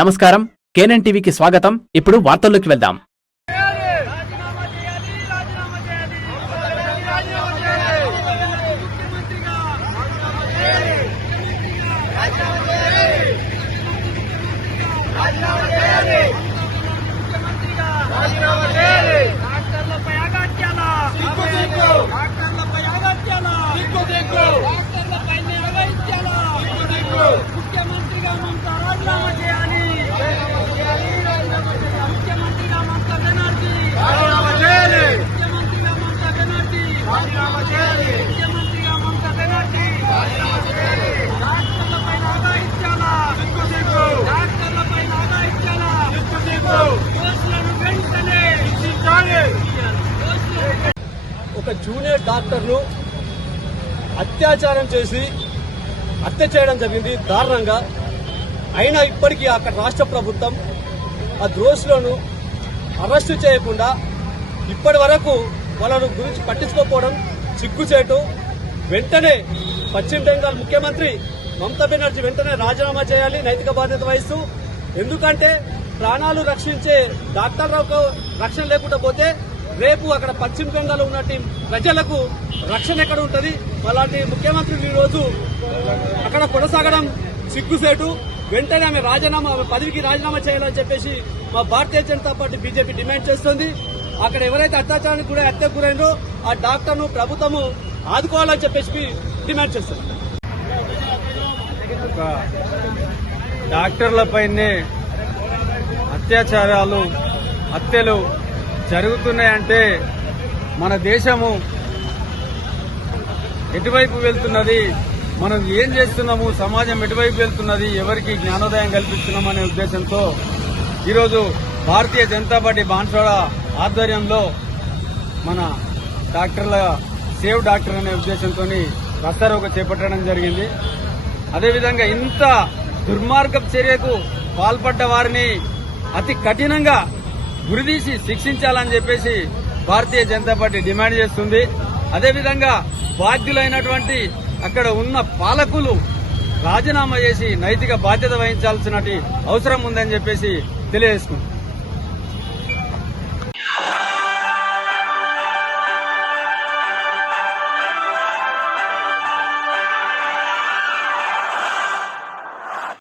నమస్కారం, కేఎన్ఎన్ టీవీకి స్వాగతం. ఇప్పుడు వార్తల్లోకి వెళ్దాం. ఒక జూనియర్ డాక్టర్ను అత్యాచారం చేసి హత్య చేయడం జరిగింది దారుణంగా. అయినా ఇప్పటికీ అక్కడ రాష్ట్ర ప్రభుత్వం ఆ దోషులను అరెస్టు చేయకుండా ఇప్పటి వరకు వాళ్ళ గురించి పట్టించుకోకపోవడం సిగ్గుచేటు. వెంటనే పశ్చిమ బెంగాల్ ముఖ్యమంత్రి మమతా బెనర్జీ వెంటనే రాజీనామా చేయాలి, నైతిక బాధ్యత వహిస్తూ. ఎందుకంటే ప్రాణాలు రక్షించే డాక్టర్లకు రక్షణ లేకుండా పోతే రేపు అక్కడ పశ్చిమ బెంగాల్ ఉన్నట్టు ప్రజలకు రక్షణ ఎక్కడ ఉంటుంది? అలాంటి ముఖ్యమంత్రి ఈ రోజు అక్కడ కొనసాగడం సిగ్గుసేటు. వెంటనే ఆమె పదవికి రాజీనామా చేయాలని చెప్పేసి మా Bharatiya Janata party BJP demand చేస్తుంది. అక్కడ ఎవరైతే అత్యాచారానికి కూడా హత్యకు గురైనో ఆ డాక్టర్ను ప్రభుత్వము ఆదుకోవాలని చెప్పేసి డిమాండ్ చేస్తుంది. డాక్టర్లపైనే అత్యాచారాలు, హత్యలు జరుగుతున్నాయంటే మన దేశము ఎటువైపు వెళ్తున్నది, మనం ఏం చేస్తున్నాము, సమాజం ఎటువైపు వెళ్తున్నది, ఎవరికి జ్ఞానోదయం కల్పిస్తున్నామనే ఉద్దేశంతో ఈరోజు భారతీయ జనతా పార్టీ బాన్స్వాడ ఆధ్వర్యంలో మన డాక్టర్ల సేవ్ డాక్టర్ అనే ఉద్దేశంతో రస్తారోకో చేపట్టడం జరిగింది. అదేవిధంగా ఇంత దుర్మార్గపు చర్యకు పాల్పడ్డ వారిని అతి కఠినంగా గురిదీసి శిక్షించాలని చెప్పేసి భారతీయ జనతా పార్టీ డిమాండ్ చేస్తుంది. అదేవిధంగా బాధ్యులైనటువంటి అక్కడ ఉన్న పాలకులు రాజీనామా చేసి నైతిక బాధ్యత వహించాల్సిన అవసరం ఉందని చెప్పేసి తెలియజేసుకుంది.